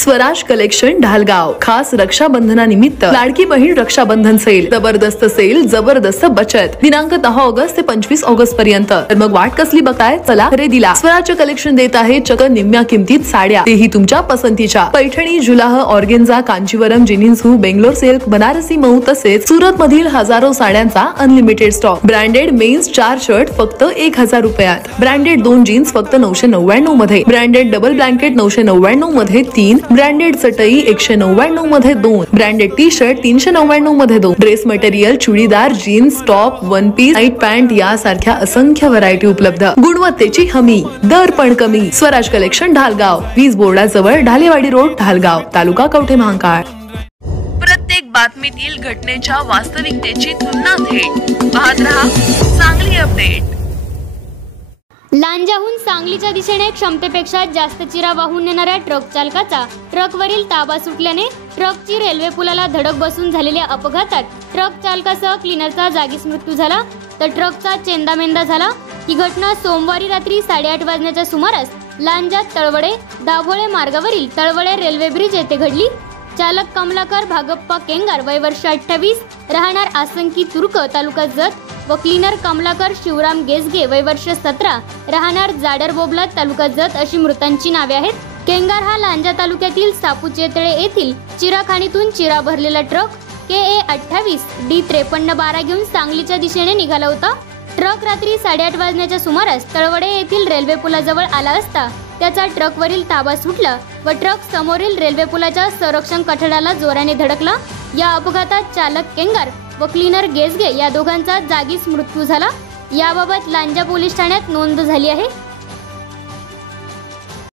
Swaraj collection Dhalgaon खास रक्षाबंधनानिमित्त Ladki Bahin Rakshabandhan sale, जबरदस्त sale, जबरदस्त बचत, दिनांक 10 ऑगस्ट ते 25 ऑगस्ट पर्यंत। तर मग वाट कसली बघताय, चला खरेदीला। स्वराज कलेक्शन देत आहे चक्क निम्म्या किमतीत साड्या, तेही तुमच्या पसंतीच्या। पैठणी, जुलाह, ऑर्गेन्झा, कांचीवरम, जिनिन्सू, बेंगलोर सिल्क, बनारसी मऊ तसेच सुरत मधील हजारो साड्यांचा unlimited stock. Branded mens 4 shirt फक्त 1000 रुपयात, ब्रँडेड 2 जीन्स फक्त 999 मध्ये, ब्रँडेड डबल ब्लँकेट 999 मध्ये 3, ब्रँडेड चटई 199 मध्ये 2, ब्रँडेड टी शर्ट 399 मध्ये 2, dress material, churidar, jeans, top, one piece, night pant यासारख्या असंख्य व्हरायटी उपलब्ध। गुणवत्तेची हमी, दर पण कमी। स्वराज कलेक्शन ढालगाव, वीज बोर्डाजवळ, ढालेवाडी रोड, ढालगाव, तालुका कवठे महांकाळ। प्रत्येक बातमीतील घटनेच्या वास्तविकतेची तुलना थेट पाहत रहा सांगली अपडेट। लांजाहून सांगलीच्या दिशेने क्षमतेपेक्षा जास्त चिरा वाहून नेणाऱ्या ट्रक चालकाचा ट्रकवरील ताबा सुटल्याने ट्रकची रेल्वे पुलाला धडक बसून झालेल्या अपघातात ट्रक चालकासह क्लीनरचा जागीच मृत्यू झाला, तर ट्रकचा चेंदामेंदा झाला। ही घटना सोमवारी रात्री 8:30 वाजण्याच्या सुमारास लांजा तळवडे दाभोळे मार्गावरील तळवडे रेल्वे ब्रिज येथे घडली। चालक कमलाकर भागप्पा केंगार वय वर्ष 28 राहणार आसंकी तुर्क तालुका जत व क्लीनर कमलाकर शिवराम गेसगे वय वर्ष 17 राहणार जाडर बोबला तालुका जत अशी मृतांची नावे आहेत। केंगार हा लांजा तालुक्यातील सापुचेतळे येथील चिराखाणीतून चिरा भरलेला ट्रक KA 28 D 5312 घेऊन सांगलीच्या दिशेने निघाला होता। ट्रक रात्री 8:30 वाजण्याच्या सुमारास तळवडे येथील रेल्वे पुलाजवळ आला असता त्याचा ट्रकवरील ताबा सुटला व ट्रक समोरील रेल्वे पुलाच्या संरक्षण कठड्याला जोराने धडकला। या अपघातात चालक केंगार व क्लीनर गेसगे या दोघांचा जागीच मृत्यू झाला। याबाबत लांजा पोलीस ठाण्यात नोंद झाली आहे।